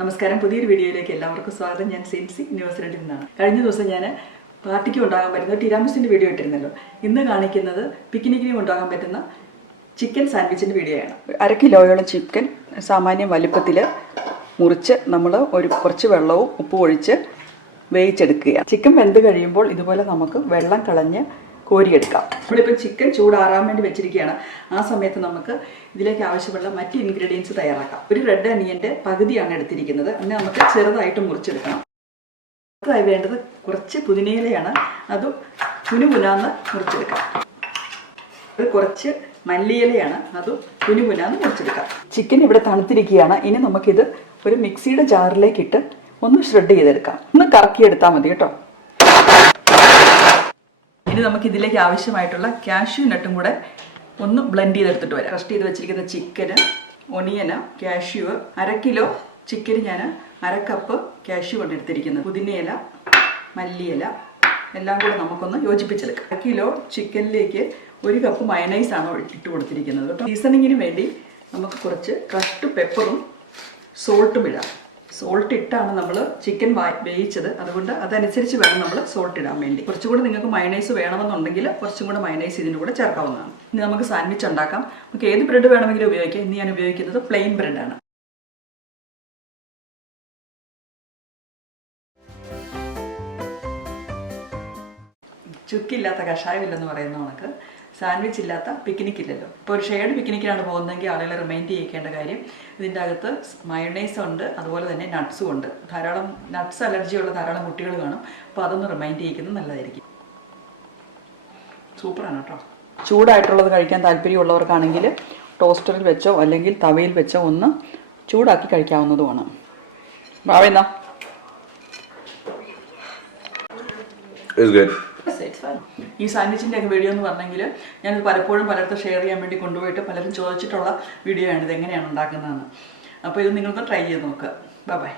നമസ്കാരം, പുതിയൊരു വീഡിയോയിലേക്ക് എല്ലാവർക്കും സ്വാഗതം. ഞാൻ സിൻസി ന്യൂസിലൻഡിൽ നിന്നാണ്. കഴിഞ്ഞ ദിവസം ഞാൻ പാർട്ടിക്ക് ഉണ്ടാകാൻ പറ്റുന്ന ടിരാമിസിൻ്റെ വീഡിയോ ഇട്ടിരുന്നല്ലോ. ഇന്ന് കാണിക്കുന്നത് പിക്നിക്കിന് ഉണ്ടാകാൻ പറ്റുന്ന ചിക്കൻ സാൻഡ്വിച്ചിൻ്റെ വീഡിയോ ആണ്. 1/2 കിലോയോളം ചിക്കൻ സാമാന്യം വലുപ്പത്തിൽ മുറിച്ച് നമ്മൾ കുറച്ച് വെള്ളവും ഉപ്പും ഒഴിച്ച് വേവിച്ചെടുക്കുക. ചിക്കൻ വെന്ത് കഴിയുമ്പോൾ ഇതുപോലെ നമുക്ക് വെള്ളം കളഞ്ഞ് കോരിയെടുക്കാം. നമ്മളിപ്പോൾ ചിക്കൻ ചൂടാറാൻ വേണ്ടി വെച്ചിരിക്കുകയാണ്. ആ സമയത്ത് നമുക്ക് ഇതിലേക്ക് ആവശ്യമുള്ള മറ്റ് ഇൻഗ്രീഡിയൻസ് തയ്യാറാക്കാം. ഒരു റെഡ് അനിയൻ്റെ പകുതിയാണ് എടുത്തിരിക്കുന്നത്. അതിന് നമുക്ക് ചെറുതായിട്ട് മുറിച്ചെടുക്കണം. അടുത്തതായി വേണ്ടത് കുറച്ച് പുതിനയിലയാണ്. അതും കുനുകുനാന്ന് മുറിച്ചെടുക്കാം. കുറച്ച് മല്ലിയിലയാണ്. അതും കുനുകുനാന്ന് മുറിച്ചെടുക്കാം. ചിക്കൻ ഇവിടെ തണുത്തിരിക്കുകയാണ്. ഇനി നമുക്കിത് ഒരു മിക്സിയുടെ ജാറിലേക്കിട്ട് ഒന്ന് ഷ്രെഡ് ചെയ്തെടുക്കാം. ഒന്ന് കറക്കിയെടുത്താൽ മതി കേട്ടോ. ഇനി നമുക്ക് ഇതിലേക്ക് ആവശ്യമായിട്ടുള്ള കാഷ്യൂ നട്ടും കൂടെ ഒന്ന് ബ്ലെൻഡ് ചെയ്തെടുത്തിട്ട് വരാം. റസ്റ്റ് ചെയ്ത് വെച്ചിരിക്കുന്ന ചിക്കന്, ഒണിയന്, കാഷ്യൂ 1/2 കിലോ ചിക്കന് ഞാൻ 1/2 കപ്പ് കാഷ്യൂ കൊണ്ടെടുത്തിരിക്കുന്നത്. പുതിനയില, മല്ലിയില എല്ലാം കൂടെ നമുക്കൊന്ന് യോജിപ്പിച്ചെടുക്കാം. 1/2 കിലോ ചിക്കനിലേക്ക് 1 കപ്പ് മയണൈസാണ് ഇട്ട് കൊടുത്തിരിക്കുന്നത് കേട്ടോ. സീസണിങ്ങിന് വേണ്ടി നമുക്ക് കുറച്ച് ക്രഷ്ഡ് പെപ്പറും സോൾട്ടും ഇടാം. സോൾട്ട് ഇട്ടാണ് നമ്മൾ ചിക്കൻ വേവിച്ചത്. അതുകൊണ്ട് അതനുസരിച്ച് വേണം നമ്മൾ സോൾട്ട് ഇടാൻ വേണ്ടി. കുറച്ചുകൂടെ നിങ്ങൾക്ക് മയണൈസ് വേണമെന്നുണ്ടെങ്കിൽ കുറച്ചും കൂടെ മയണൈസ് ഇതിൻ്റെ കൂടെ ചേർക്കാവുന്നതാണ്. ഇനി നമുക്ക് സാൻഡ്വിച്ച് ഉണ്ടാക്കാം. നമുക്ക് ഏത് ബ്രെഡ് വേണമെങ്കിലും ഉപയോഗിക്കാം. ഇന്ന് ഞാൻ ഉപയോഗിക്കുന്നത് പ്ലെയിൻ ബ്രെഡാണ്. ചുക്കില്ലാത്ത കഷായമില്ലെന്ന് പറയുന്ന കണക്ക് സാൻഡ്വിച്ച് ഇല്ലാത്ത പിക്നിക് ഇല്ലല്ലോ. ഇപ്പോൾ ഒരു ഷെയർഡ് പിക്നിക്കിനാണ് പോകുന്നതെങ്കിൽ ആളുകളെ റിമൈൻഡ് ചെയ്യിക്കേണ്ട കാര്യം, ഇതിൻ്റെ അകത്ത് മയണൈസ് ഉണ്ട്, അതുപോലെ തന്നെ നട്ട്സും ഉണ്ട്. ധാരാളം നട്ട്സ് അലർജിയുള്ള ധാരാളം കുട്ടികൾ കാണും. അപ്പോൾ അതൊന്ന് റിമൈൻഡ് ചെയ്യിക്കുന്നത് നല്ലതായിരിക്കും. സൂപ്പറാണ് കേട്ടോ. ചൂടായിട്ടുള്ളത് കഴിക്കാൻ താല്പര്യമുള്ളവർക്കാണെങ്കിൽ ടോസ്റ്ററിൽ വെച്ചോ അല്ലെങ്കിൽ തവയിൽ വെച്ചോ ഒന്ന് ചൂടാക്കി കഴിക്കാവുന്നതുമാണ്. ഭാവെന്നാ ഈ സാൻഡ്വിച്ചിൻ്റെ ഒക്കെ വീഡിയോ എന്ന് പറഞ്ഞെങ്കിൽ ഞാനിത് പലപ്പോഴും പലർക്കും ഷെയർ ചെയ്യാൻ വേണ്ടി കൊണ്ടുപോയിട്ട് പലരും ചോദിച്ചിട്ടുള്ള വീഡിയോ ആണ് ഇത് എങ്ങനെയാണ് ഉണ്ടാക്കുന്നതെന്ന്. അപ്പോൾ ഇത് നിങ്ങളൊന്ന് ട്രൈ ചെയ്ത് നോക്കുക. ബൈ.